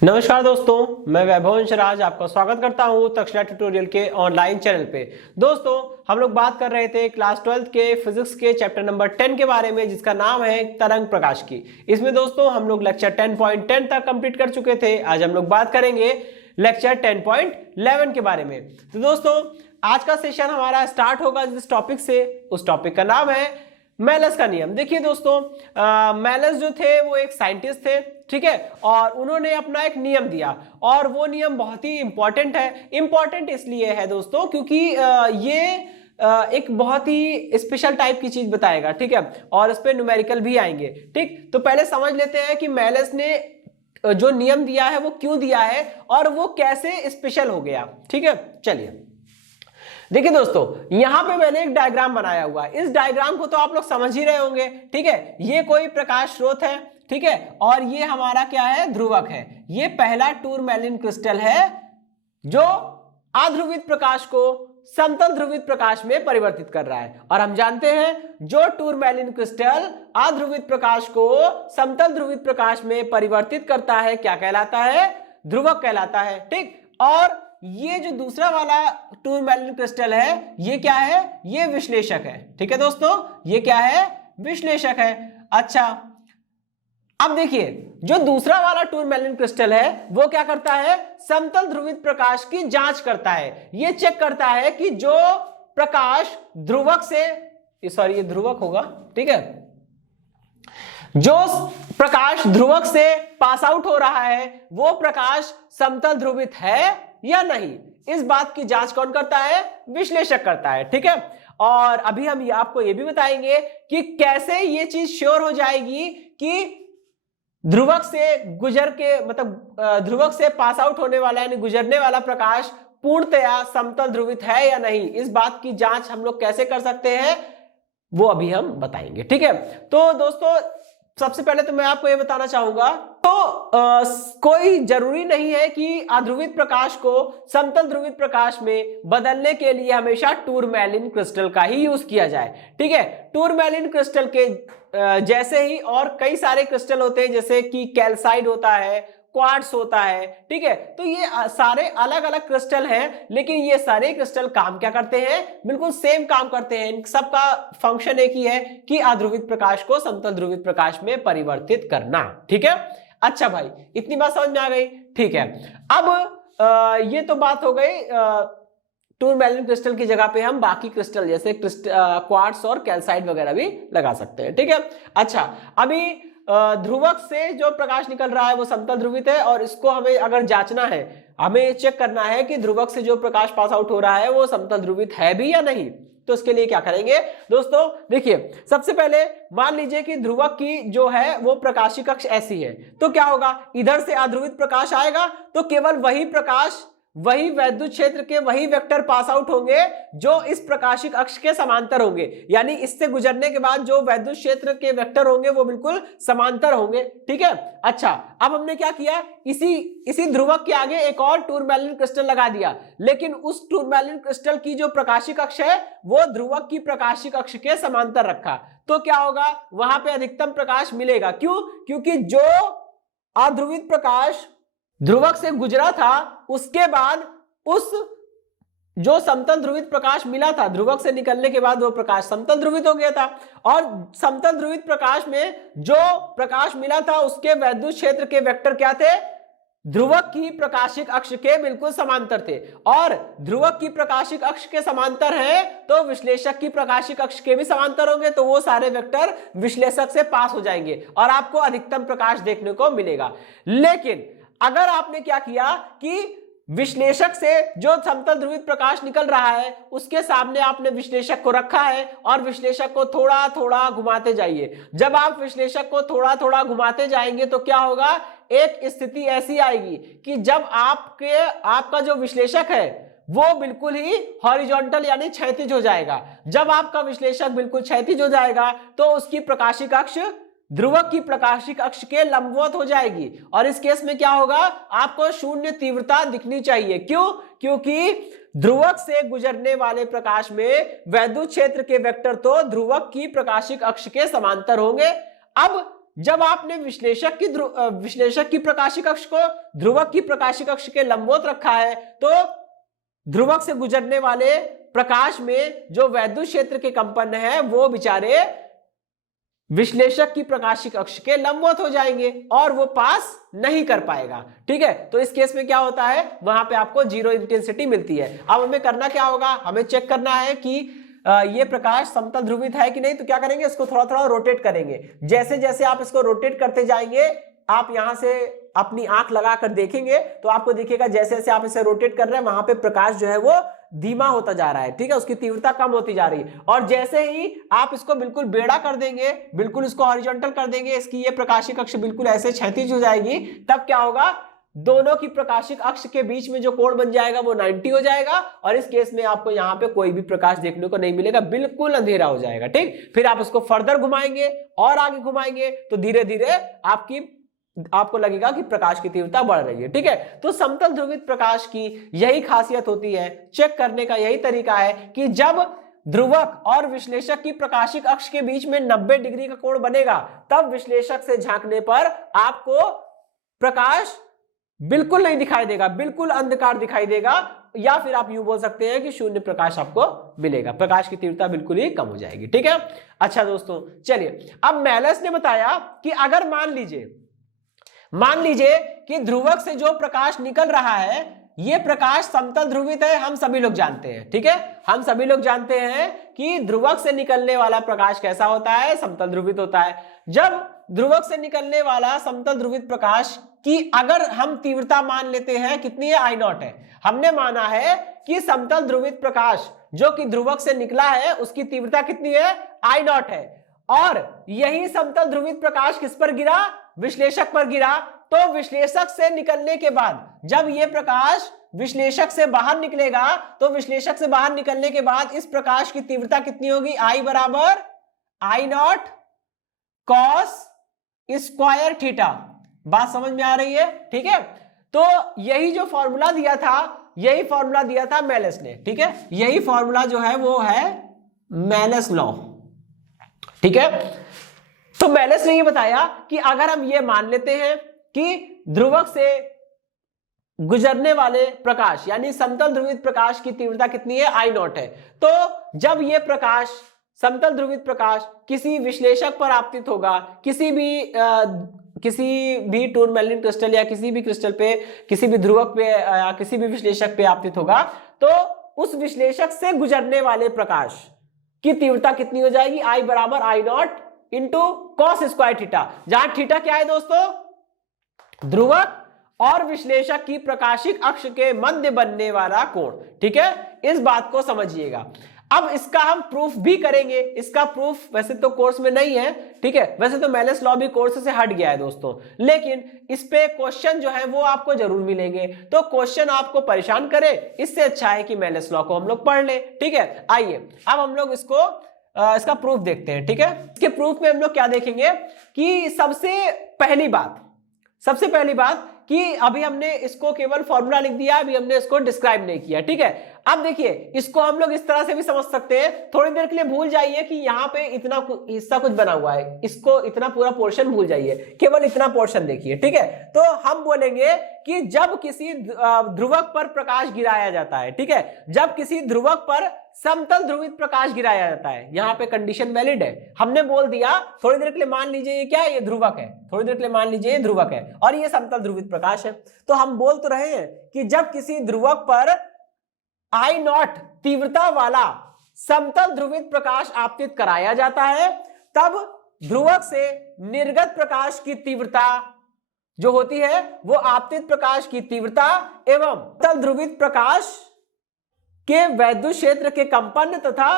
नमस्कार दोस्तों, मैं वैभव अंशराज आपका स्वागत करता हूं तक्षशिला ट्यूटोरियल के ऑनलाइन चैनल पे। दोस्तों, हम लोग बात कर रहे थे क्लास 12 के फिजिक्स के चैप्टर नंबर 10 के बारे में, जिसका नाम है तरंग प्रकाश की। इसमें दोस्तों हम लोग लेक्चर 10.10 तक कंप्लीट कर चुके थे। आज हम लोग बात करेंगे लेक्चर 10.11 के बारे में। तो दोस्तों, आज का सेशन हमारा स्टार्ट होगा जिस टॉपिक से, उस टॉपिक का नाम है मेलस का नियम। देखिए दोस्तों, मेलस जो थे वो एक साइंटिस्ट थे, ठीक है, और उन्होंने अपना एक नियम दिया और वो नियम बहुत ही इंपॉर्टेंट है। इंपॉर्टेंट इसलिए है दोस्तों क्योंकि ये एक बहुत ही स्पेशल टाइप की चीज बताएगा, ठीक है, और इस पे न्यूमेरिकल भी आएंगे। ठीक, तो पहले समझ लेते हैं कि मेलस ने जो नियम दिया है वो क्यों दिया है और वो कैसे स्पेशल हो गया। ठीक है, चलिए देखिए दोस्तों, यहां पे मैंने एक डायग्राम बनाया हुआ है। इस डायग्राम को तो आप लोग समझ ही रहे होंगे, ठीक है। ये कोई प्रकाश स्रोत है, ठीक है, और ये हमारा क्या है, ध्रुवक है। ये पहला टूरमैलिन क्रिस्टल है जो अध्रुवित प्रकाश को समतल ध्रुवित प्रकाश में परिवर्तित कर रहा है। और हम जानते हैं जो टूरमैलिन क्रिस्टल अध्रुवित प्रकाश को समतल ध्रुवित प्रकाश में परिवर्तित करता है क्या कहलाता है, ध्रुवक कहलाता है। ठीक, और ये जो दूसरा वाला टूरमैलिन क्रिस्टल है ये क्या है, ये विश्लेषक है। ठीक है दोस्तों, ये क्या है, विश्लेषक है। अच्छा, अब देखिए जो दूसरा वाला टूरमैलिन क्रिस्टल है वो क्या करता है, समतल ध्रुवित प्रकाश की जांच करता है। ये चेक करता है कि जो प्रकाश ध्रुवक से, सॉरी ये ध्रुवक होगा, ठीक है, जो प्रकाश ध्रुवक से पास आउट हो रहा है वो प्रकाश समतल ध्रुवित है या नहीं, इस बात की जांच कौन करता है, विश्लेषक करता है। ठीक है, और अभी हम आपको ये भी बताएंगे कि कैसे ये चीज श्योर हो जाएगी कि ध्रुवक से गुजर के मतलब ध्रुवक से पास आउट होने वाला यानी गुजरने वाला प्रकाश पूर्णतया समतल ध्रुवित है या नहीं। इस बात की जांच हम लोग कैसे कर सकते हैं वो अभी हम बताएंगे। ठीक है, तो दोस्तों सबसे पहले तो मैं आपको ये बताना चाहूंगा, तो कोई जरूरी नहीं है कि अध्रुवित प्रकाश को समतल ध्रुवित प्रकाश में बदलने के लिए हमेशा टूरमैलिन क्रिस्टल का ही यूज किया जाए। ठीक है, टूरमैलिन क्रिस्टल के जैसे ही और कई सारे क्रिस्टल होते हैं, जैसे कि कैल्साइट होता है, क्वार्ट्स होता है। ठीक है, तो ये सारे अलग अलग क्रिस्टल हैं, लेकिन ये सारे क्रिस्टल काम क्या करते हैं, बिल्कुल सेम काम करते हैं। इन सबका फंक्शन एक ही है कि अध्रुवित प्रकाश को समतल ध्रुवित प्रकाश में परिवर्तित करना। ठीक है, अच्छा भाई, इतनी बात समझ में आ गई। ठीक है, अब ये तो बात हो गई टूरमैलिन क्रिस्टल की जगह पे हम बाकी क्रिस्टल जैसे क्वार्ट्स और कैल्साइट वगैरह भी लगा सकते हैं। ठीक है, अच्छा, अभी ध्रुवक से जो प्रकाश निकल रहा है वो समतल ध्रुवित है और इसको हमें अगर जांचना है, हमें चेक करना है कि ध्रुवक से जो प्रकाश पास आउट हो रहा है वो समतल ध्रुवित है भी या नहीं। तो इसके लिए क्या करेंगे दोस्तों, देखिए सबसे पहले मान लीजिए कि ध्रुवक की जो है वो प्रकाशीय कक्ष ऐसी है, तो क्या होगा, इधर से अध्रुवित प्रकाश आएगा तो केवल वही प्रकाश, वही वैद्युत क्षेत्र के वही वेक्टर पास आउट होंगे जो इस प्रकाशिक अक्ष के समांतर होंगे, यानी इससे गुजरने के बाद जो वैद्युत क्षेत्र के वेक्टर होंगे वो बिल्कुल समांतर होंगे। ठीक है, अच्छा, अब हमने क्या किया, इसी ध्रुवक के आगे एक और टूरमैलिन क्रिस्टल लगा दिया, लेकिन उस टूरमैलिन क्रिस्टल की जो प्रकाशिक अक्ष है वो ध्रुवक की प्रकाशिक अक्ष के समांतर रखा। तो क्या होगा, वहां पे अधिकतम प्रकाश मिलेगा। क्यों, क्योंकि जो अध्रुवित प्रकाश ध्रुवक से गुजरा था उसके बाद उस जो समतल ध्रुवित प्रकाश मिला था, ध्रुवक से निकलने के बाद वो प्रकाश समतल ध्रुवित हो गया था, और समतल ध्रुवित प्रकाश में जो प्रकाश मिला था उसके वैद्युत क्षेत्र के वेक्टर क्या थे, ध्रुवक की प्रकाशिक अक्ष के बिल्कुल समांतर थे। और ध्रुवक की प्रकाशिक अक्ष के समांतर है तो विश्लेषक की प्रकाशिक अक्ष के भी समांतर होंगे, तो वो सारे वेक्टर विश्लेषक से पास हो जाएंगे और आपको अधिकतम प्रकाश देखने को मिलेगा। लेकिन अगर आपने क्या किया कि विश्लेषक से जो समतल ध्रुवित प्रकाश निकल रहा है उसके सामने आपने विश्लेषक को रखा है और विश्लेषक को थोड़ा थोड़ा घुमाते जाइए। जब आप विश्लेषक को थोड़ा थोड़ा घुमाते जाएंगे तो क्या होगा, एक स्थिति ऐसी आएगी कि जब आपका जो विश्लेषक है वो बिल्कुल ही हॉरिजॉन्टल यानी क्षैतिज हो जाएगा। जब आपका विश्लेषक बिल्कुल क्षैतिज हो जाएगा तो उसकी प्रकाशिक अक्ष ध्रुवक की प्रकाशिक अक्ष के लंबवत हो जाएगी, और इस केस में क्या होगा, आपको शून्य तीव्रता दिखनी चाहिए। क्यों, क्योंकि ध्रुवक से गुजरने वाले प्रकाश में वैद्युत क्षेत्र के वेक्टर तो ध्रुवक की प्रकाशिक अक्ष के समांतर होंगे। अब जब आपने विश्लेषक की प्रकाशिक अक्ष को ध्रुवक की प्रकाशिक अक्ष के लंबवत रखा है, तो ध्रुवक से गुजरने वाले प्रकाश में जो वैद्युत क्षेत्र के कंपन है वो बेचारे विश्लेषक की प्रकाशिक अक्ष के लंबवत हो जाएंगे और वो पास नहीं कर पाएगा। ठीक है, तो इस केस में क्या होता है, वहां पे आपको जीरो इंटेंसिटी मिलती है। अब हमें करना क्या होगा, हमें चेक करना है कि ये प्रकाश समतल ध्रुवित है कि नहीं। तो क्या करेंगे, इसको थोड़ा थोड़ा रोटेट करेंगे। जैसे जैसे आप इसको रोटेट करते जाएंगे, आप यहां से अपनी आंख लगाकर देखेंगे तो आपको दिखेगा जैसे जैसे आप इसे रोटेट कर रहे हैं वहां पे प्रकाश जो है वो धीमा होता जा रहा है। ठीक है, उसकी तीव्रता कम होती जा रही है। और जैसे ही आप इसको बिल्कुल बेड़ा कर देंगे, बिल्कुल इसको हॉरिजॉन्टल कर देंगे, इसकी ये प्रकाशिक अक्ष बिल्कुल ऐसे क्षैतिज हो जाएगी, तब क्या होगा, दोनों की प्रकाशिक अक्ष के बीच में जो कोण बन जाएगा वो 90 हो जाएगा और इस केस में आपको यहां पे कोई भी प्रकाश देखने को नहीं मिलेगा, बिल्कुल अंधेरा हो जाएगा। ठीक, फिर आप इसको फर्दर घुमाएंगे और आगे घुमाएंगे तो धीरे धीरे आपको लगेगा कि प्रकाश की तीव्रता बढ़ रही है। ठीक है, तो समतल ध्रुवित प्रकाश की यही खासियत होती है, चेक करने का यही तरीका है कि जब ध्रुवक और विश्लेषक की प्रकाशिक अक्ष के बीच में 90 डिग्री का कोण बनेगा, तब विश्लेषक से झांकने पर आपको प्रकाश बिल्कुल नहीं दिखाई देगा, बिल्कुल अंधकार दिखाई देगा, या फिर आप यूं बोल सकते हैं कि शून्य प्रकाश आपको मिलेगा, प्रकाश की तीव्रता बिल्कुल ही कम हो जाएगी। ठीक है, अच्छा दोस्तों चलिए, अब मेलस ने बताया कि अगर मान लीजिए कि ध्रुवक से जो प्रकाश निकल रहा है ये प्रकाश समतल ध्रुवित है, हम सभी लोग जानते हैं। ठीक है, हम सभी लोग जानते हैं कि ध्रुवक से निकलने वाला प्रकाश कैसा होता है, समतल ध्रुवित होता है। जब ध्रुवक से निकलने वाला समतल ध्रुवित प्रकाश की अगर हम तीव्रता मान लेते हैं, कितनी है, I0 है। हमने माना है कि समतल ध्रुवित प्रकाश जो कि ध्रुवक से निकला है उसकी तीव्रता कितनी है, I0 है। और यही समतल ध्रुवित प्रकाश किस पर गिरा, विश्लेषक पर गिरा। तो विश्लेषक से निकलने के बाद जब यह प्रकाश विश्लेषक से बाहर निकलेगा, तो विश्लेषक से बाहर निकलने के बाद इस प्रकाश की तीव्रता कितनी होगी, I बराबर I0 cos स्क्वायर थीटा। बात समझ में आ रही है। ठीक है, तो यही जो फॉर्मूला दिया था मेलस ने। ठीक है, यही फॉर्मूला जो है वो है मेलस लॉ। ठीक है, तो मेलस ने ये बताया कि अगर हम ये मान लेते हैं कि ध्रुवक से गुजरने वाले प्रकाश यानी समतल ध्रुवित प्रकाश की तीव्रता कितनी है, I0 है। तो जब ये प्रकाश समतल ध्रुवित प्रकाश किसी विश्लेषक पर आपतित होगा, किसी भी टूरमैलिन क्रिस्टल या किसी भी क्रिस्टल पे, किसी भी ध्रुवक पे या किसी भी विश्लेषक पे आपतित होगा, तो उस विश्लेषक से गुजरने वाले प्रकाश की तीव्रता कितनी हो जाएगी, I बराबर I0 into cos square theta, जहां थीटा क्या है दोस्तों, ध्रुवक और विश्लेषक की प्रकाशिक अक्ष के मध्य बनने वाला कोण। ठीक है, इस बात को समझिएगा। अब इसका हम प्रूफ भी करेंगे। इसका प्रूफ वैसे तो कोर्स में नहीं है, ठीक है, वैसे तो मेलस लॉ भी कोर्स से हट गया है दोस्तों, लेकिन इस पे क्वेश्चन जो है वो आपको जरूर मिलेंगे। तो क्वेश्चन आपको परेशान करे, इससे अच्छा है कि मेलस लॉ को हम लोग पढ़ ले। ठीक है, आइए अब हम लोग इसका प्रूफ देखते हैं। ठीक है, इसके प्रूफ में हम लोग क्या देखेंगे कि सबसे पहली बात कि अभी हमने इसको केवल फॉर्मूला लिख दिया, अभी हमने इसको डिस्क्राइब नहीं किया। ठीक है, अब देखिए इसको हम लोग इस तरह से भी समझ सकते हैं, थोड़ी देर के लिए भूल जाइए कि यहाँ पे इतना हिस्सा कुछ बना हुआ है, इसको इतना पूरा पोर्शन भूल जाइए, केवल इतना पोर्शन देखिए। ठीक है, तो हम बोलेंगे कि जब किसी ध्रुवक पर प्रकाश गिराया जाता है, ठीक है, जब किसी ध्रुवक पर समतल ध्रुवित प्रकाश गिराया जाता है, यहाँ पे कंडीशन वैलिड है। हमने बोल दिया थोड़ी देर के लिए मान लीजिए ये क्या है, ये ध्रुवक है, थोड़ी देर के लिए मान लीजिए ये ध्रुवक है और ये समतल ध्रुवित प्रकाश है। तो हम बोल तो रहे हैं कि जब किसी ध्रुवक पर I0 तीव्रता वाला समतल ध्रुवित प्रकाश आपतित कराया जाता है, तब ध्रुवक से निर्गत प्रकाश की तीव्रता जो होती है वो आपतित प्रकाश की तीव्रता एवं समतल ध्रुवित प्रकाश के वैद्युत क्षेत्र के कंपन तथा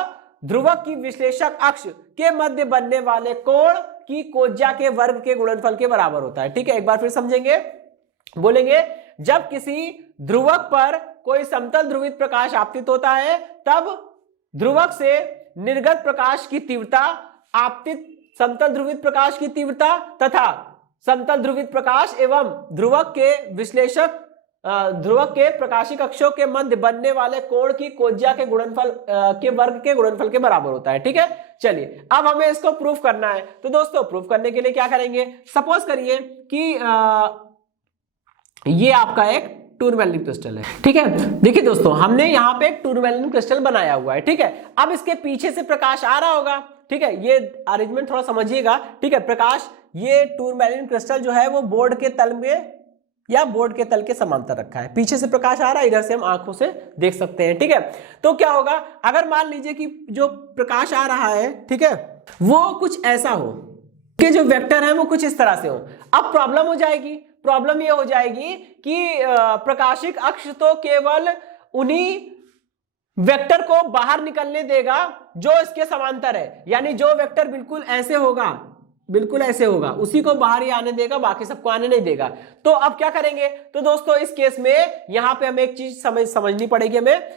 ध्रुवक की विश्लेषक अक्ष के मध्य बनने वाले कोण की कोज्या के वर्ग के गुणनफल के बराबर होता है। ठीक है, एक बार फिर समझेंगे, बोलेंगे जब किसी ध्रुवक पर कोई समतल ध्रुवित प्रकाश आपतित होता है, तब ध्रुवक से निर्गत प्रकाश की तीव्रता आपतित समतल ध्रुवित प्रकाश की तीव्रता तथा समतल ध्रुवित प्रकाश एवं ध्रुवक के प्रकाशिक अक्षों के मध्य बनने वाले कोण की कोज्या के गुणनफल के वर्ग के गुणनफल के बराबर होता है। ठीक है, चलिए अब हमें इसको प्रूफ करना है। तो दोस्तों प्रूफ करने के लिए क्या करेंगे, सपोज करिए कि ये आपका एक टूरमैलिन क्रिस्टल है, ठीक है। देखिए दोस्तों हमने यहाँ पे एक टूरमैलिन क्रिस्टल बनाया हुआ है, ठीक है। अब इसके पीछे से प्रकाश आ रहा होगा, ठीक है। ये अरेंजमेंट थोड़ा समझिएगा, ठीक है। प्रकाश, ये टूरमैलिन क्रिस्टल जो है वो बोर्ड के तल में या बोर्ड के तल के समांतर रखा है, पीछे से प्रकाश आ रहा है, इधर से हम आंखों से देख सकते हैं, ठीक है। तो क्या होगा, अगर मान लीजिए कि जो प्रकाश आ रहा है, ठीक है, वो कुछ ऐसा हो कि जो वेक्टर है वो कुछ इस तरह से हो। अब प्रॉब्लम हो जाएगी, प्रॉब्लम ये हो जाएगी कि प्रकाशिक अक्ष तो केवल उन्हीं वेक्टर को बाहर निकलने देगा जो इसके समांतर है, यानी जो वेक्टर बिल्कुल ऐसे होगा, बिल्कुल ऐसे होगा, उसी को बाहर ही आने देगा, बाकी सबको आने नहीं देगा। तो अब क्या करेंगे, तो दोस्तों इस केस में यहां पे हमें एक चीज समझनी पड़ेगी हमें।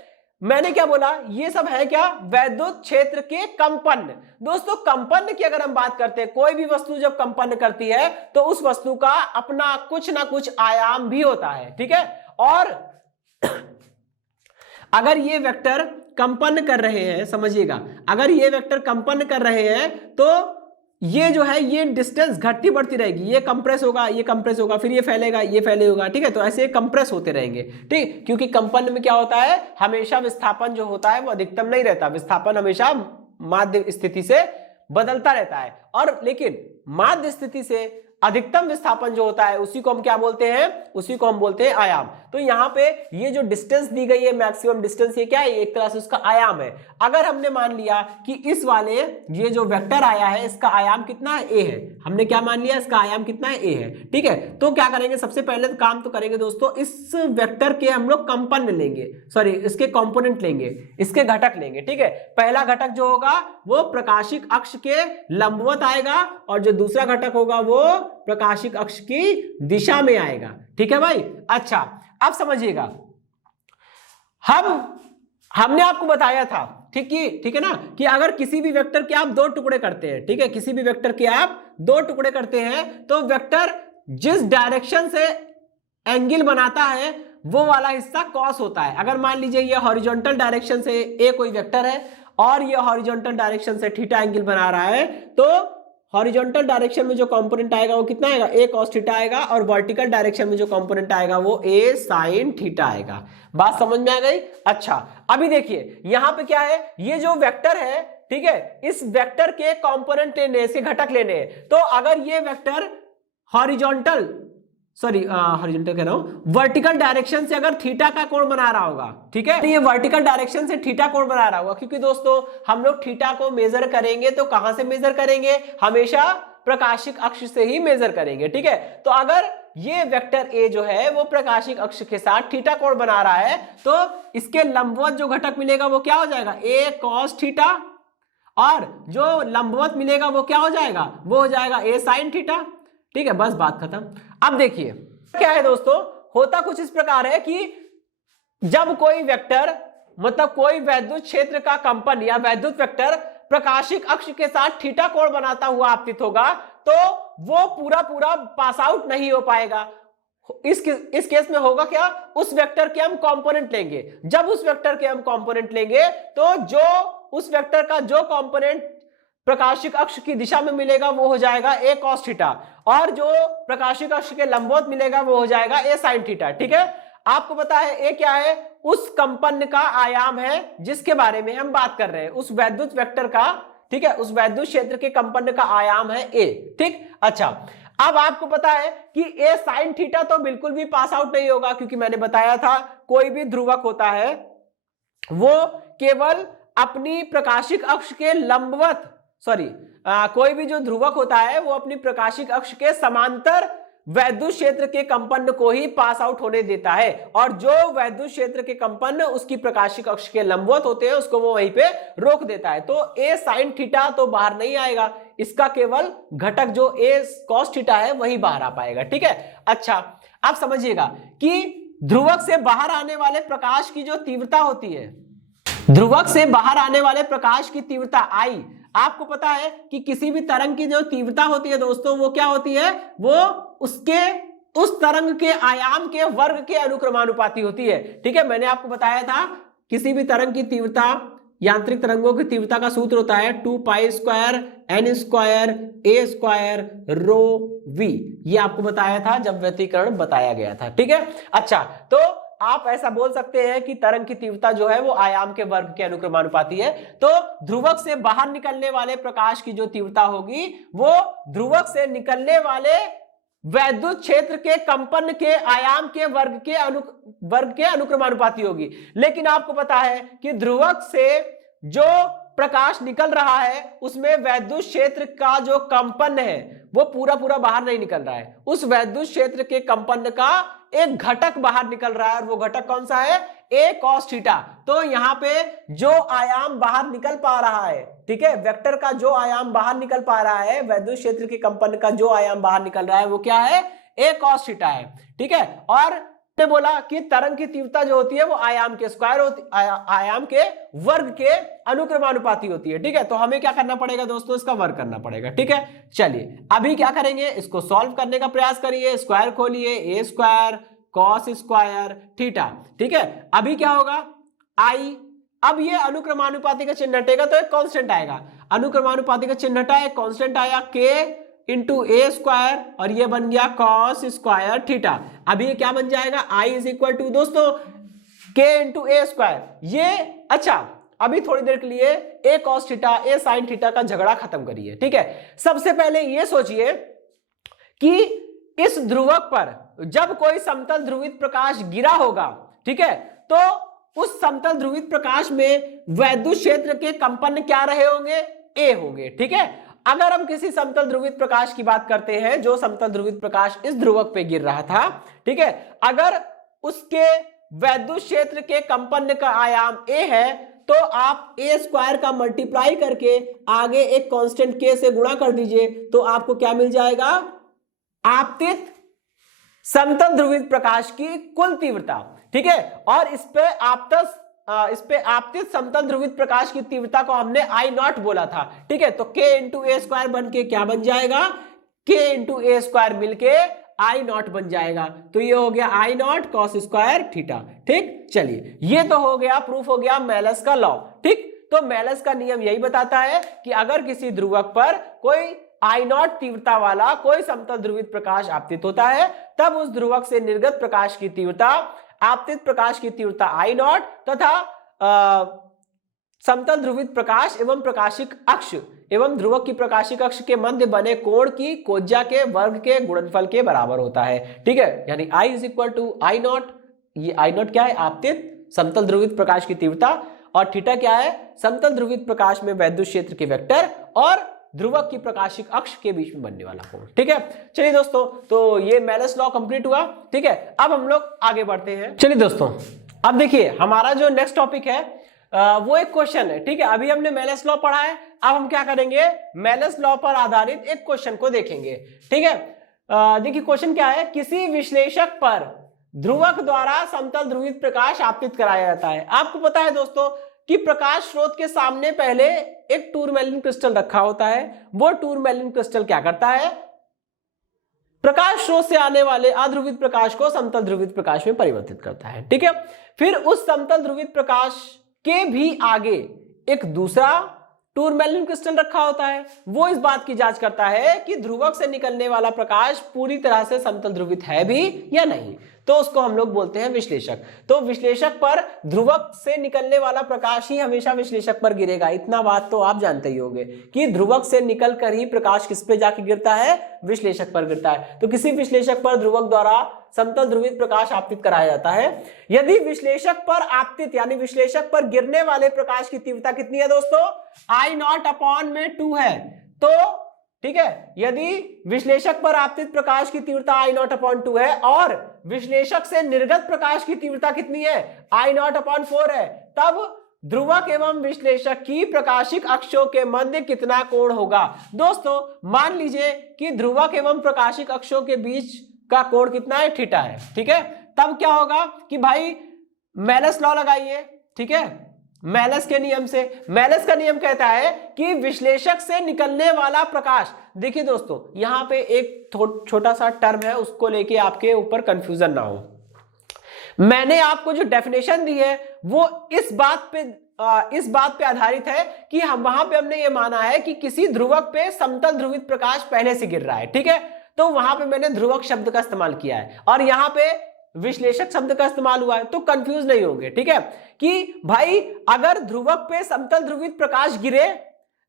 मैंने क्या बोला, ये सब है क्या, वैद्युत क्षेत्र के कंपन। दोस्तों कंपन की अगर हम बात करते हैं, कोई भी वस्तु जब कंपन करती है तो उस वस्तु का अपना कुछ ना कुछ आयाम भी होता है, ठीक है। और अगर ये वेक्टर कंपन कर रहे हैं, समझिएगा, अगर ये वेक्टर कंपन कर रहे हैं तो ये जो है ये डिस्टेंस घटती बढ़ती रहेगी, ये कंप्रेस होगा, ये कंप्रेस होगा, फिर ये फैलेगा, ये फैलेगा, ठीक है। तो ऐसे कंप्रेस होते रहेंगे, ठीक, क्योंकि कंपन में क्या होता है, हमेशा विस्थापन जो होता है वो अधिकतम नहीं रहता, विस्थापन हमेशा माध्य स्थिति से बदलता रहता है। और लेकिन माध्य स्थिति से अधिकतम विस्थापन जो होता है उसी को हम क्या बोलते हैं, उसी को हम बोलते हैं आयाम। तो यहाँ पे ये जो डिस्टेंस दी गई है, मैक्सिमम डिस्टेंस, ये क्या है, एक तरह से उसका आयाम है। अगर हमने मान लिया कि इस वाले ये जो वेक्टर आया है इसका आयाम कितना है, ए है, हमने क्या मान लिया, इसका आयाम कितना है, ए है, ठीक है। तो क्या करेंगे, सबसे पहले तो काम तो करेंगे दोस्तों, इस वेक्टर के हम लोग कंपन लेंगे, सॉरी इसके कंपोनेंट लेंगे, इसके घटक लेंगे, ठीक है। पहला घटक जो होगा वो प्रकाशिक अक्ष के लंबवत आएगा और जो दूसरा घटक होगा वो प्रकाशिक अक्ष की दिशा में आएगा, ठीक है भाई। अच्छा अब समझिएगा, हमने आपको बताया था, ठीक है ना, कि अगर किसी भी वेक्टर के आप दो टुकड़े करते हैं, ठीक है, किसी भी वेक्टर के आप दो टुकड़े करते हैं तो वेक्टर जिस डायरेक्शन से एंगल बनाता है वो वाला हिस्सा कॉस होता है। अगर मान लीजिए ये हॉरिजॉन्टल डायरेक्शन से ए कोई वेक्टर है और ये हॉरिजॉन्टल डायरेक्शन से थीटा एंगल बना रहा है, तो हॉरिजॉन्टल डायरेक्शन में जो कंपोनेंट आएगा वो कितना आएगा, ए कॉस थीटा आएगा, और वर्टिकल डायरेक्शन में जो कंपोनेंट आएगा वो ए साइन थीटा आएगा। बात समझ में आ गई। अच्छा अभी देखिए यहां पे क्या है, ये जो वेक्टर है, ठीक है, इस वेक्टर के कंपोनेंट लेने, इसके घटक लेने। तो अगर ये वेक्टर हॉरिजॉन्टल कह रहा हूं, वर्टिकल डायरेक्शन से अगर थीटा का कोण बना रहा होगा, ठीक है, तो ये वर्टिकल डायरेक्शन से थीटा कोण बना रहा होगा, क्योंकि दोस्तों हम लोग थीटा को मेजर करेंगे तो कहां से मेजर करेंगे, हमेशा प्रकाशिक अक्ष से ही मेजर करेंगे, ठीक है। तो अगर ये वेक्टर ए जो है वो प्रकाशिक अक्ष के साथ थीटा कोण बना रहा है तो इसके लंबवत जो घटक मिलेगा वो क्या हो जाएगा, ए कॉस थीटा, और जो लंबवत मिलेगा वो क्या हो जाएगा, वो हो जाएगा ए साइन थीटा, ठीक है। बस बात खत्म। अब देखिए क्या है दोस्तों, होता कुछ इस प्रकार है कि जब कोई वेक्टर, मतलब कोई वैद्युत क्षेत्र का कंपन या वैद्युत वेक्टर प्रकाशिक अक्ष के साथ थीटा कोण बनाता हुआ आपतित होगा तो वो पूरा पास आउट नहीं हो पाएगा। इस केस में होगा क्या, उस वेक्टर के हम कंपोनेंट लेंगे। जब उस वेक्टर के हम कंपोनेंट लेंगे तो जो उस वेक्टर का जो कंपोनेंट प्रकाशिक अक्ष की दिशा में मिलेगा वो हो जाएगा ए कॉस थीटा, और जो प्रकाशिक अक्ष के लंबवत मिलेगा वो हो जाएगा ए साइन थीटा, ठीक है। आपको पता है ए क्या है, उस कंपन का आयाम है जिसके बारे में हम बात कर रहे हैं, उस वैद्युत वेक्टर का, ठीक है, उस वैद्युत क्षेत्र के कंपन का आयाम है ए, ठीक। अच्छा अब आपको पता है कि ए साइन थीटा तो बिल्कुल भी पास आउट नहीं होगा, क्योंकि मैंने बताया था कोई भी ध्रुवक होता है वो केवल अपनी प्रकाशिक अक्ष के लंबवत, कोई भी जो ध्रुवक होता है वो अपनी प्रकाशिक अक्ष के समांतर वैद्युत क्षेत्र के कंपन को ही पास आउट होने देता है, और जो वैद्युत क्षेत्र के कंपन उसकी प्रकाशिक अक्ष के लंबवत होते हैं उसको वो वहीं पे रोक देता है। तो ए साइन थीटा तो बाहर नहीं आएगा, इसका केवल घटक जो ए कॉस थीटा है वही बाहर आ पाएगा, ठीक है। अच्छा आप समझिएगा कि ध्रुवक से बाहर आने वाले प्रकाश की जो तीव्रता होती है, ध्रुवक से बाहर आने वाले प्रकाश की तीव्रता आई, आपको पता है कि किसी भी तरंग की जो तीव्रता होती है दोस्तों वो क्या होती है, वो उसके उस तरंग के आयाम के वर्ग के अनुक्रमानुपाती होती है, ठीक है। मैंने आपको बताया था किसी भी तरंग की तीव्रता यांत्रिक तरंगों की तीव्रता का सूत्र होता है 2 pi square n square a square rho v। ये आपको बताया था जब व्यतिकरण बताया गया था, ठीक है। अच्छा, तो आप ऐसा बोल सकते हैं कि तरंग की तीव्रता जो है वो आयाम के वर्ग के अनुक्रमानुपाती है। तो ध्रुवक से बाहर निकलने वाले प्रकाश की जो तीव्रता होगी वो ध्रुवक से निकलने वाले वैद्युत क्षेत्र के कंपन के आयाम के वर्ग के अनुक्रमानुपाती होगी। लेकिन आपको पता है कि ध्रुवक से जो प्रकाश निकल रहा है उसमें वैद्युत क्षेत्र का जो कंपन है वो पूरा पूरा बाहर नहीं निकल रहा है, उस वैद्युत क्षेत्र के कंपन का एक घटक बाहर निकल रहा है, और वो घटक कौन सा है? a cos theta. तो यहां पे जो आयाम बाहर निकल पा रहा है, ठीक है, वेक्टर का जो आयाम बाहर निकल पा रहा है, वैद्युत क्षेत्र के कंपन का जो आयाम बाहर निकल रहा है वो क्या है? a cos थीटा है, ठीक है। और ने बोला कि तरंग की तीव्रता जो होती है वो आयाम के स्क्वायर होती, आयाम के वर्ग के अनुक्रमानुपाती होती है, ठीक है। तो हमें क्या करना पड़ेगा दोस्तों? इसका वर्ग करना पड़ेगा, ठीक है। चलिए अभी क्या करेंगे, इसको सॉल्व करने का प्रयास करिए। स्क्वायर खोलिए, a square cos square theta, ठीक है। अभी क्या होगा? आई, अब ये अनुक्रमानुपाती का चिन्ह हटेगा तो एक कांस्टेंट आएगा, अनुक्रमानुपाती का चिन्ह हटा, एक कांस्टेंट आया k इंटू ए स्क्वायर, और ये बन गया cos स्क्वायर थीटा। अभी ये क्या बन जाएगा? I इज इक्वल टू दोस्तों k इंटू ए स्क्वायर। ये अच्छा, अभी थोड़ी देर के लिए a cos theta a sin theta का झगड़ा खत्म करिए, ठीक है। सबसे पहले ये सोचिए कि इस ध्रुवक पर जब कोई समतल ध्रुवित प्रकाश गिरा होगा, ठीक है, तो उस समतल ध्रुवित प्रकाश में वैद्युत क्षेत्र के कंपन क्या रहे होंगे? a होंगे, ठीक है। अगर हम किसी समतल ध्रुवित प्रकाश की बात करते हैं, जो समतल ध्रुवित प्रकाश इस ध्रुवक पे गिर रहा था, ठीक है, अगर उसके वैद्युत क्षेत्र के कंपन का आयाम a है तो आप a स्क्वायर का मल्टीप्लाई करके आगे एक कांस्टेंट k से गुणा कर दीजिए, तो आपको क्या मिल जाएगा? आपतित समतल ध्रुवित प्रकाश की कुल तीव्रता, ठीक है। और इस पे आपतित समतल ध्रुवित प्रकाश की तीव्रता को हमने I नॉट बोला था, ठीक है। तो k इंटू ए स्क्वायर बन के क्या बन जाएगा? k इंटू ए स्क्वायर मिलके I नॉट बन जाएगा। तो ये हो गया I not cos square theta, ठीक। चलिए ये तो हो गया, प्रूफ हो गया मेलस का लॉ, ठीक। तो मेलस का नियम यही बताता है कि अगर किसी ध्रुवक पर कोई I नॉट तीव्रता वाला कोई समतल ध्रुवित प्रकाश आपतित होता है, तब उस ध्रुवक से निर्गत प्रकाश की तीव्रता, आपतित प्रकाश की तीव्रता I नॉट तथा समतल ध्रुवित प्रकाश एवं प्रकाशिक अक्ष एवं ध्रुवक की प्रकाशिक अक्ष के मध्य बने कोण की कोज्या के वर्ग के गुणनफल के बराबर होता है, ठीक है। यानी I is equal to I naught, ये I नॉट क्या है? आपतित समतल ध्रुवित प्रकाश की तीव्रता, और थीटा क्या है? समतल ध्रुवित प्रकाश में वैद्युत क्षेत्र के वेक्टर और ध्रुवक की प्रकाशिक अक्ष के बीच में बनने वाला कोण, ठीक है। चलिए दोस्तों, तो ये मेलस लॉ कंप्लीट हुआ, ठीक है। अब हम लोग आगे बढ़ते हैं। चलिए दोस्तों, अब देखिए हमारा जो नेक्स्ट टॉपिक है वो एक क्वेश्चन है, ठीक है। अभी हमने मेलस लॉ पढ़ा है, अब हम क्या करेंगे? मेलस लॉ पर आधारित एक क्वेश्चन को देखेंगे, ठीक है। देखिए क्वेश्चन क्या है? किसी विश्लेषक पर ध्रुवक द्वारा समतल ध्रुवित प्रकाश आपतित कराया जाता है। आपको पता है दोस्तों कि प्रकाश स्रोत के सामने पहले एक टूरमैलिन क्रिस्टल रखा होता है। वो टूरमैलिन क्रिस्टल क्या करता है? प्रकाश स्रोत से आने वाले अध्रुवित प्रकाश को समतल ध्रुवित प्रकाश में परिवर्तित करता है, ठीक है। फिर उस समतल ध्रुवित प्रकाश के भी आगे एक दूसरा टूरमैलिन क्रिस्टल रखा होता है। वो इस बात की जांच करता है कि ध्रुवक से निकलने वाला प्रकाश पूरी तरह से समतल ध्रुवित है भी या नहीं, तो उसको हम लोग बोलते हैं विश्लेषक। तो विश्लेषक पर ध्रुवक से निकलने वाला प्रकाश ही हमेशा विश्लेषक पर गिरेगा। इतना बात तो आप जानते ही होंगे कि ध्रुवक से निकल कर ही प्रकाश किस पे जाके गिरता है? विश्लेषक पर गिरता है। तो किसी विश्लेषक पर ध्रुवक द्वारा समतल ध्रुवित प्रकाश आपतित कराया जाता है। यदि विश्लेषक पर आपतित यानी विश्लेषक पर गिरने वाले प्रकाश की तीव्रता कितनी है दोस्तों? I नॉट अपॉन में 2 है। तो ठीक है, यदि विश्लेषक पर आपतित प्रकाश की तीव्रता I नॉट अपॉन 2 है और विश्लेषक से निर्गत प्रकाश की तीव्रता कितनी है? I नॉट अपॉन 4 है, तब ध्रुवक एवं विश्लेषक की प्रकाशिक अक्षों के मध्य कितना कोण होगा? दोस्तों मान लीजिए कि ध्रुवक एवं प्रकाशिक अक्षों के बीच का कोण कितना है? थीटा है, ठीक है। तब क्या होगा कि भाई मेलस लॉ लगाइए, ठीक है। मेलस के नियम से, मेलस का नियम कहता है कि विश्लेषक से निकलने वाला प्रकाश, देखिए दोस्तों यहां पे एक छोटा सा टर्म है, उसको लेके आपके ऊपर कंफ्यूजन ना हो। मैंने आपको जो डेफिनेशन दी है वो इस बात पे इस बात पे आधारित है कि हम वहां पे हमने ये माना है कि किसी ध्रुवक पे समतल ध्रुवित प्रकाश पहले से गिर रहा है, ठीक है। तो वहां पे मैंने ध्रुवक शब्द का इस्तेमाल किया है और यहां पे विश्लेषक शब्द का इस्तेमाल हुआ है, तो कंफ्यूज नहीं होंगे, ठीक है। कि भाई अगर ध्रुवक पे समतल ध्रुवित प्रकाश गिरे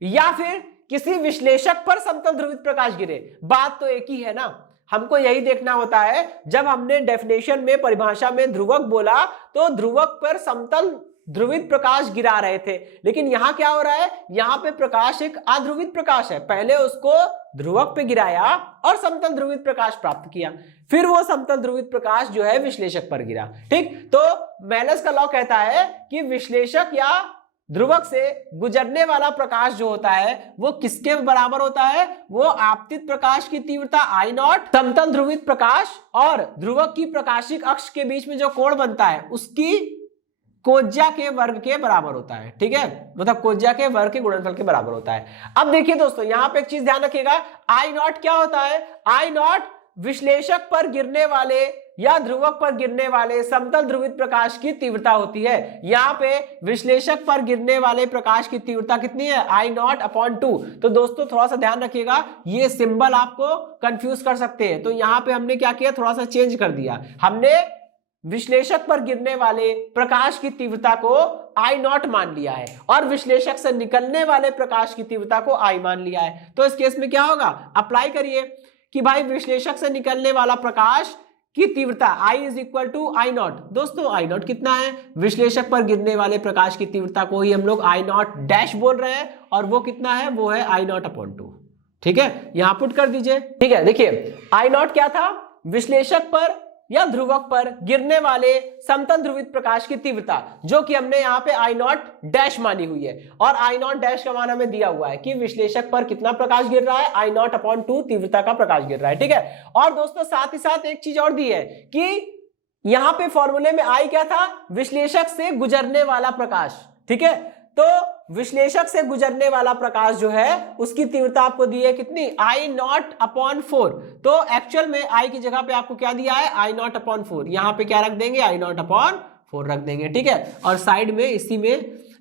या फिर किसी विश्लेषक पर समतल ध्रुवित प्रकाश गिरे, बात तो एक ही है ना। हमको यही देखना होता है, जब हमने डेफिनेशन में, परिभाषा में ध्रुवक बोला तो ध्रुवक पर समतल ध्रुवित प्रकाश गिरा रहे थे, लेकिन यहां क्या हो रहा है, यहां पे प्रकाश एक अध्रुवित प्रकाश है। पहले उसको ध्रुवक पे गिराया और समतल ध्रुवित प्रकाश प्राप्त किया, फिर वो समतल ध्रुवित प्रकाश जो है विश्लेषक पर गिरा, ठीक। तो मेलस का लॉ कहता है कि विश्लेषक या ध्रुवक से गुजरने वाला प्रकाश जो होता है वो किसके बराबर होता है, वो आपतित प्रकाश की तीव्रता I0, समतल ध्रुवित प्रकाश और ध्रुवक की प्रकाशिक अक्ष के बीच में जो कोण बनता है उसकी कोज्या के वर्ग के बराबर होता है, ठीक है। मतलब कोज्या के वर्ग के गुणनफल के बराबर होता है। अब देखिए दोस्तों, यहां पे एक चीज ध्यान रखिएगा, I0 क्या होता है, I0 विश्लेषक पर गिरने वाले या ध्रुवक पर गिरने वाले समतल ध्रुवित प्रकाश की तीव्रता होती है। यहाँ पे विश्लेषक पर गिरने वाले प्रकाश की तीव्रता कितनी है, I0/2। तो दोस्तों थोड़ा सा ध्यान रखिएगा, ये सिंबल आपको कंफ्यूज कर सकते हैं। तो यहाँ पे हमने क्या किया, थोड़ा सा चेंज कर दिया, हमने विश्लेषक पर गिरने वाले प्रकाश की तीव्रता को I0 मान लिया है और विश्लेषक से निकलने वाले प्रकाश की तीव्रता को I मान लिया है। तो इस केस में क्या होगा, अप्लाई करिए कि भाई विश्लेषक से निकलने वाला प्रकाश की तीव्रता I = I0। दोस्तों I0 कितना है, विश्लेषक पर गिरने वाले प्रकाश की तीव्रता को ही हम लोग I0 बोल रहे हैं और वो कितना है, वो है I0/2, ठीक है। यहां पुट कर दीजिए, ठीक है। देखिए I0 क्या था, विश्लेषक पर या ध्रुवक पर गिरने वाले समतल ध्रुवित प्रकाश की तीव्रता, जो कि हमने यहाँ पे I0 मानी हुई है और I0 का मान हमें दिया हुआ है कि विश्लेषक पर कितना प्रकाश गिर रहा है, I0/2 तीव्रता का प्रकाश गिर रहा है, ठीक है। और दोस्तों साथ ही साथ एक चीज और दी है कि यहाँ पे फॉर्मूले में I क्या था, विश्लेषक से गुजरने वाला प्रकाश, ठीक है। तो विश्लेषक से गुजरने वाला प्रकाश जो है उसकी तीव्रता आपको दी है कितनी, I0/4। तो एक्चुअल में I की जगह पे आपको क्या दिया है, I0/4। यहां पे क्या रख देंगे, I0/4 रख देंगे, ठीक है। और साइड में इसी में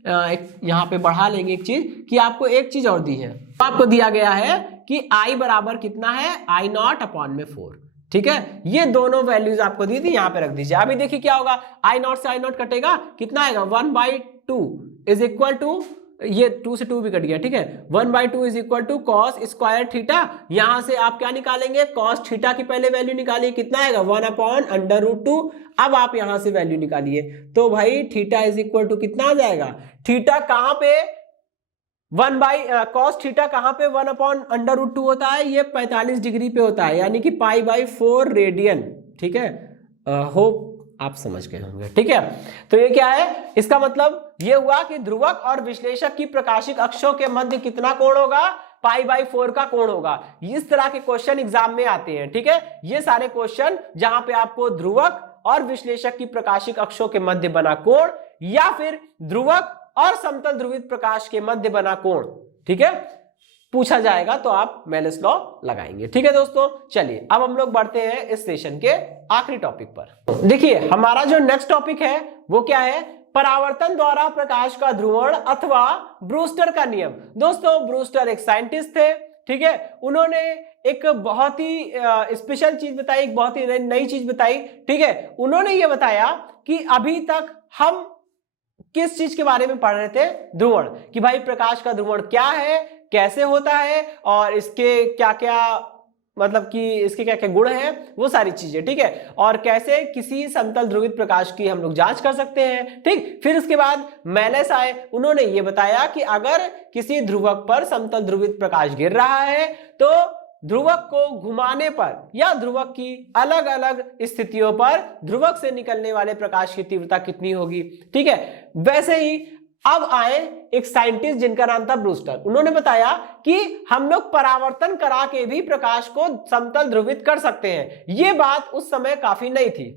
यहां पे बढ़ा लेंगे एक चीज कि आपको एक चीज और दी है, आपको दिया गया है कि I बराबर कितना है, I0/4, ठीक है। ये दोनों वैल्यूज आपको दी थी, यहां पे रख दीजिए। अभी देखिए क्या होगा, I0 से I0 कटेगा, कितना आएगा, 1/2 इज इक्वल टू, ये 2 से 2 भी कट गया, ठीक है। 1/2 is equal to cos square theta. यहां से आप क्या निकालेंगे, cos थीटा की पहले वैल्यू निकालिए, कितना आएगा, 1/√2। अब आप यहां से वैल्यू निकालिए, तो भाई थीटा इज इक्वल टू कितना आ जाएगा, थीटा कहां पे cos थीटा कहां पे 1/√2 होता है, ये 45 डिग्री पे होता है, यानी कि π/4 रेडियन, ठीक है। होप आप समझ गए होंगे, ठीक है। तो ये क्या है, इसका मतलब ये हुआ कि ध्रुवक और विश्लेषक की प्रकाशिक अक्षों के मध्य कितना कोण होगा, π/4 का कोण होगा। इस तरह के क्वेश्चन एग्जाम में आते हैं, ठीक है। ये सारे क्वेश्चन जहां पे आपको ध्रुवक और विश्लेषक की प्रकाशिक अक्षों के मध्य बना कोण या फिर ध्रुवक और समतल ध्रुवित प्रकाश के मध्य बना कोण, ठीक है, पूछा जाएगा तो आप मेलस लॉ लगाएंगे, ठीक है दोस्तों। चलिए अब हम लोग बढ़ते हैं इस सेशन के आखिरी टॉपिक पर। देखिए हमारा जो नेक्स्ट टॉपिक है वो क्या है, परावर्तन द्वारा प्रकाश का ध्रुवण अथवा ब्रूस्टर का नियम। दोस्तों ब्रूस्टर एक साइंटिस्ट थे, ठीक है। उन्होंने एक बहुत ही स्पेशल चीज बताई, एक बहुत ही नई चीज बताई, ठीक है। उन्होंने ये बताया कि अभी तक हम किस चीज के बारे में पढ़ रहे थे, ध्रुवण, कि भाई प्रकाश का ध्रुवण क्या है, कैसे होता है और इसके क्या क्या मतलब कि इसके क्या क्या गुण हैं, वो सारी चीजें, ठीक है। और कैसे किसी समतल ध्रुवित प्रकाश की हम लोग जांच कर सकते हैं, ठीक। फिर उसके बाद मेलस आए, उन्होंने ये बताया कि अगर किसी ध्रुवक पर समतल ध्रुवित प्रकाश गिर रहा है तो ध्रुवक को घुमाने पर या ध्रुवक की अलग अलग स्थितियों पर ध्रुवक से निकलने वाले प्रकाश की तीव्रता कितनी होगी, ठीक है। वैसे ही अब आए एक साइंटिस्ट जिनका नाम था ब्रूस्टर, उन्होंने बताया कि हम लोग परावर्तन करा के भी प्रकाश को समतल ध्रुवित कर सकते हैं। ये बात उस समय काफी नई थी,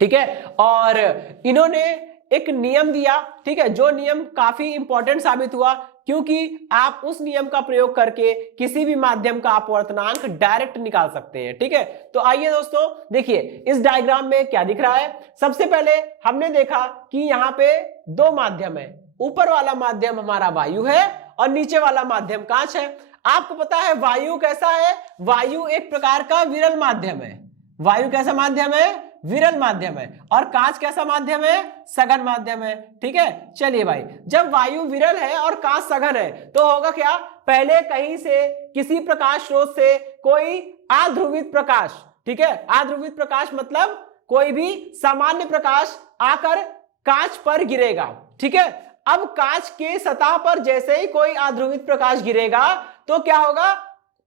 ठीक है। और इन्होंने एक नियम दिया, ठीक है, जो नियम काफी इंपॉर्टेंट साबित हुआ क्योंकि आप उस नियम का प्रयोग करके किसी भी माध्यम का अपवर्तनांक डायरेक्ट निकाल सकते हैं, ठीक है। तो आइए दोस्तों देखिए इस डायग्राम में क्या दिख रहा है। सबसे पहले हमने देखा कि यहाँ पे दो माध्यम है, ऊपर वाला माध्यम हमारा वायु है और नीचे वाला माध्यम कांच है। आपको पता है वायु कैसा है, वायु एक प्रकार का विरल माध्यम है। वायु कैसा माध्यम है, विरल माध्यम है। और कांच कैसा माध्यम है, सघन माध्यम है। ठीक है, चलिए भाई, जब वायु विरल है और कांच सघन है तो होगा क्या, पहले कहीं से किसी प्रकाश स्रोत से कोई अध्रुवित प्रकाश, ठीक है, अध्रुवित प्रकाश मतलब कोई भी सामान्य प्रकाश आकर कांच पर गिरेगा। ठीक है, अब कांच के सतह पर जैसे ही कोई अध्रुवित प्रकाश गिरेगा तो क्या होगा,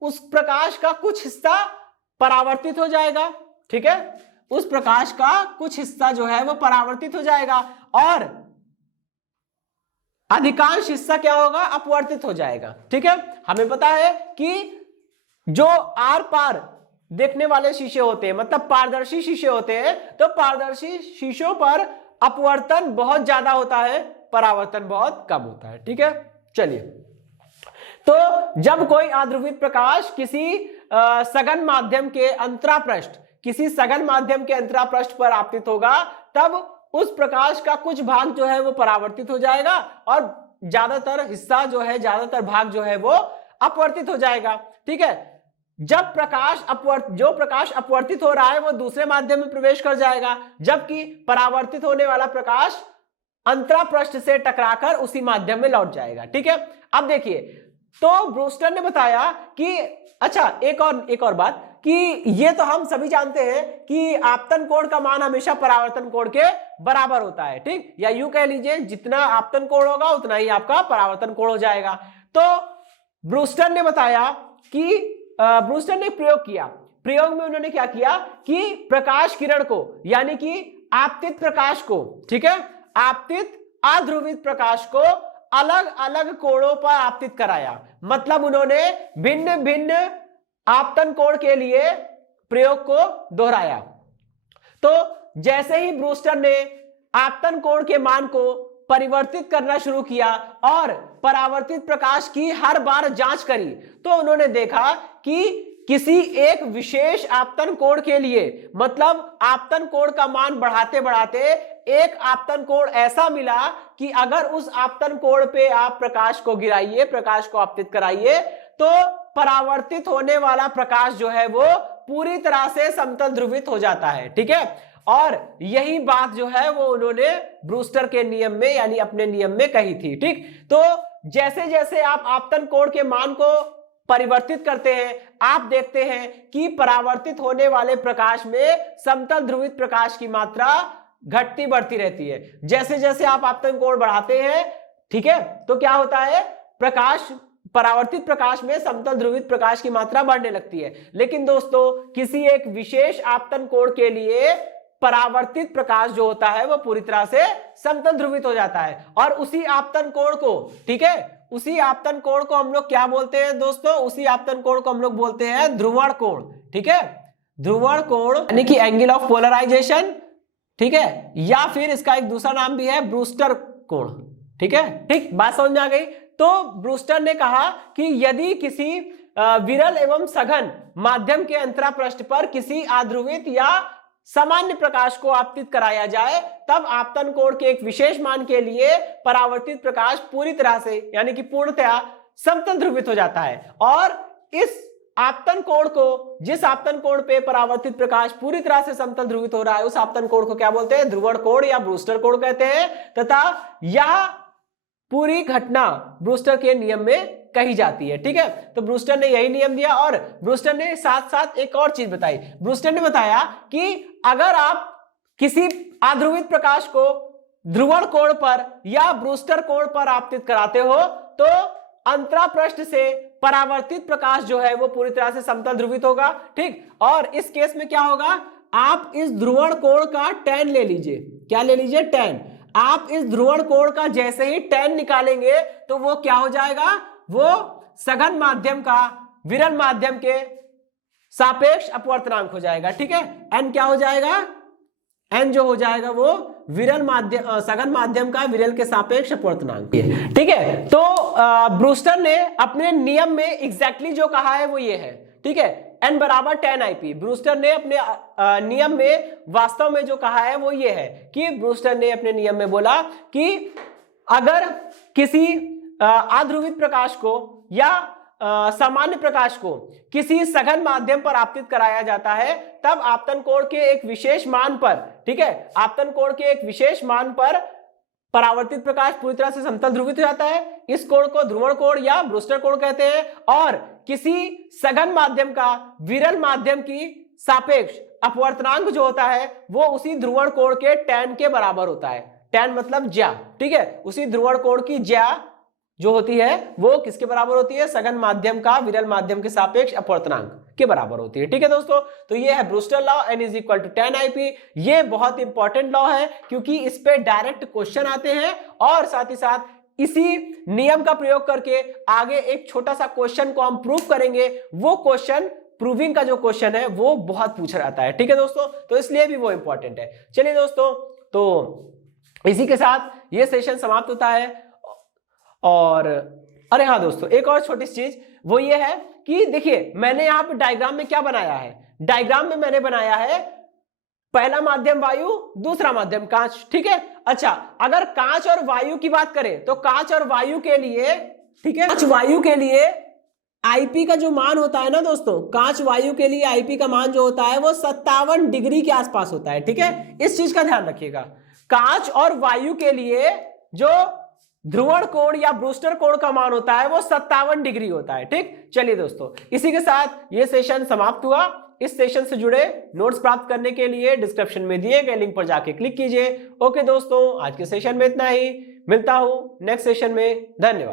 उस प्रकाश का कुछ हिस्सा परावर्तित हो जाएगा। ठीक है, उस प्रकाश का कुछ हिस्सा जो है वो परावर्तित हो जाएगा और अधिकांश हिस्सा क्या होगा, अपवर्तित हो जाएगा। ठीक है, हमें पता है कि जो आर पार देखने वाले शीशे होते हैं, मतलब पारदर्शी शीशे होते हैं, तो पारदर्शी शीशों पर अपवर्तन बहुत ज्यादा होता है, परावर्तन बहुत कम होता है। ठीक है, चलिए, तो जब कोई अध्रुवित प्रकाश किसी सघन माध्यम के अंतरापृष्ठ, किसी सघन माध्यम के अंतरापृष्ठ पर आपतित होगा, तब उस प्रकाश का कुछ भाग जो है वो परावर्तित हो जाएगा और ज्यादातर हिस्सा जो है, ज्यादातर भाग जो है वो अपवर्तित हो जाएगा। ठीक है, जब प्रकाश जो प्रकाश अपवर्तित हो रहा है वो दूसरे माध्यम में प्रवेश कर जाएगा, जबकि परावर्तित होने वाला प्रकाश अंतरापृष्ठ से टकराकर उसी माध्यम में लौट जाएगा। ठीक है, अब देखिए, तो ब्रूस्टर ने बताया कि अच्छा, एक और बात कि ये तो हम सभी जानते हैं कि आपतन कोण का मान हमेशा परावर्तन कोण के बराबर होता है। ठीक, या यूं कह लीजिए, जितना आपतन कोण होगा उतना ही आपका परावर्तन कोण हो जाएगा। तो ब्रूस्टर ने बताया कि ब्रूस्टर ने प्रयोग किया, प्रयोग में उन्होंने क्या किया कि प्रकाश किरण को, यानी कि आपतित प्रकाश को, ठीक है, आपतित अध्रुवित प्रकाश को अलग अलग कोणों पर आपतित कराया। मतलब उन्होंने भिन्न भिन्न आपतन कोण के लिए प्रयोग को दोहराया। तो जैसे ही ब्रूस्टर ने आपतन कोण के मान को परिवर्तित करना शुरू किया और परावर्तित प्रकाश की हर बार जांच करी, तो उन्होंने देखा कि किसी एक विशेष आपतन कोण के लिए, मतलब आपतन कोण का मान बढ़ाते बढ़ाते एक आपतन कोण ऐसा मिला कि अगर उस आपतन कोण पे आप प्रकाश को गिराइए, प्रकाश को आपतित कराइए, तो परावर्तित होने वाला प्रकाश जो है वो पूरी तरह से समतल ध्रुवित हो जाता है। ठीक है, और यही बात जो है वो उन्होंने ब्रूस्टर के नियम में, यानी अपने नियम में कही थी। ठीक, तो जैसे जैसे आप आपतन कोण के मान को परिवर्तित करते हैं, आप देखते हैं कि परावर्तित होने वाले प्रकाश में समतल ध्रुवित प्रकाश की मात्रा घटती बढ़ती रहती है। जैसे जैसे आप आपतन कोण बढ़ाते हैं, ठीक है, तो क्या होता है, प्रकाश, परावर्तित प्रकाश में समतल ध्रुवित प्रकाश की मात्रा बढ़ने लगती है। लेकिन दोस्तों, किसी एक विशेष आपतन कोण के लिए परावर्तित प्रकाश जो होता है वो पूरी तरह से समतल ध्रुवित हो जाता है। और उसी आपतन कोण को, ठीक है, उसी आपतन कोण को हम लोग क्या बोलते हैं दोस्तों, उसी आपतन कोण को हम लोग बोलते हैं ध्रुवण कोण। ठीक है, ध्रुवण कोण यानी कि एंगल ऑफ पोलराइजेशन। ठीक है, या फिर इसका एक दूसरा नाम भी है ब्रूस्टर कोण। ठीक है, ठीक, बात समझ में आ गई। तो ब्रूस्टर ने कहा कि यदि किसी विरल एवं सघन माध्यम के अंतरापृष्ठ पर किसी अध्रुवित या सामान्य प्रकाश को आपतित कराया जाए, तब आपतन कोण के एक विशेष मान के लिए परावर्तित प्रकाश पूरी तरह से, यानी कि पूर्णतया समतल ध्रुवित हो जाता है। और इस आपतन कोण को, जिस आपतन कोण पे परावर्तित प्रकाश पूरी तरह से समतल ध्रुवित हो रहा है, उस आपतन कोण को क्या बोलते हैं, ध्रुवण कोण या ब्रूस्टर कोण कहते हैं। तथा यह पूरी घटना ब्रूस्टर के नियम में कही जाती है। ठीक है, तो ब्रूस्टर ने यही नियम दिया और ब्रूस्टर ने साथ साथ एक और चीज बताई। ब्रूस्टर ने बताया कि अगर आप किसी अध्रुवित प्रकाश को ध्रुवण कोण पर या ब्रूस्टर कोण पर आपतित कराते हो, तो अंतरापृष्ठ से परावर्तित प्रकाश जो है वो पूरी तरह से समतल ध्रुवित होगा। ठीक, और इस केस में क्या होगा, आप इस ध्रुवण कोण का tan ले लीजिए। क्या ले लीजिए, tan। आप इस ध्रुवण कोण का जैसे ही tan निकालेंगे तो वो क्या हो जाएगा, वो सघन माध्यम का विरल माध्यम के सापेक्ष अपवर्तनांक हो जाएगा। ठीक है, n क्या हो जाएगा, n जो हो जाएगा वो विरल माध्यम, सघन माध्यम का विरल के सापेक्ष अपवर्तनांक। ठीक है, तो ब्रूस्टर ने अपने नियम में एग्जैक्टली जो कहा है वो ये है। ठीक है, n बराबर tan IP। ब्रूस्टर ने अपने नियम में वास्तव में जो कहा है वो ये है कि ब्रूस्टर ने अपने नियम में बोला कि अगर किसी अध्रुवित प्रकाश को या सामान्य प्रकाश को किसी सघन माध्यम पर आपतित कराया जाता है, तब आपतन कोण के एक विशेष मान पर, ठीक है, आपतन कोण के एक विशेष मान पर परावर्तित प्रकाश पूरी तरह से समतल ध्रुवित हो जाता है। इस कोण को ध्रुवण कोण या ब्रूस्टर कोण कहते हैं। और किसी सघन माध्यम का विरल माध्यम की सापेक्ष अपवर्तनांक जो होता है वो उसी ध्रुवण कोण के tan के बराबर होता है। tan मतलब ज्या, ठीक है, उसी ध्रुवण कोण की ज्या जो होती है वो किसके बराबर होती है? सघन माध्यम का विरल माध्यम के सापेक्ष अपवर्तनांक के बराबर होती है। ठीक है दोस्तों, तो ये है Brewster law, n is equal to tan IP। ये बहुत इंपॉर्टेंट लॉ है क्योंकि इस पे डायरेक्ट क्वेश्चन आते हैं और साथ ही साथ इसी नियम का प्रयोग करके आगे एक छोटा सा क्वेश्चन को हम प्रूव करेंगे। वो क्वेश्चन प्रूविंग का जो क्वेश्चन है वो बहुत पूछा जाता है। ठीक है दोस्तों, तो इसलिए भी वो इंपॉर्टेंट है। चलिए दोस्तों, तो इसी के साथ ये सेशन समाप्त होता है। और अरे हाँ दोस्तों, एक और छोटी चीज वो ये है कि देखिए मैंने यहाँ पे डायग्राम में क्या बनाया है, डायग्राम में मैंने बनाया है पहला माध्यम वायु, दूसरा माध्यम कांच। ठीक है, अच्छा अगर कांच और वायु की बात करें तो कांच और वायु के लिए, ठीक है, कांच वायु के लिए आईपी का जो मान होता है ना दोस्तों, कांच वायु के लिए आईपी का मान जो होता है वो 57 डिग्री के आसपास होता है। ठीक है, इस चीज का ध्यान रखिएगा। कांच और वायु के लिए जो ध्रुवण कोण या ब्रूस्टर कोण का मान होता है वो 57 डिग्री होता है। ठीक, चलिए दोस्तों, इसी के साथ ये सेशन समाप्त हुआ। इस सेशन से जुड़े नोट्स प्राप्त करने के लिए डिस्क्रिप्शन में दिए गए लिंक पर जाके क्लिक कीजिए। ओके दोस्तों, आज के सेशन में इतना ही, मिलता हूं नेक्स्ट सेशन में। धन्यवाद।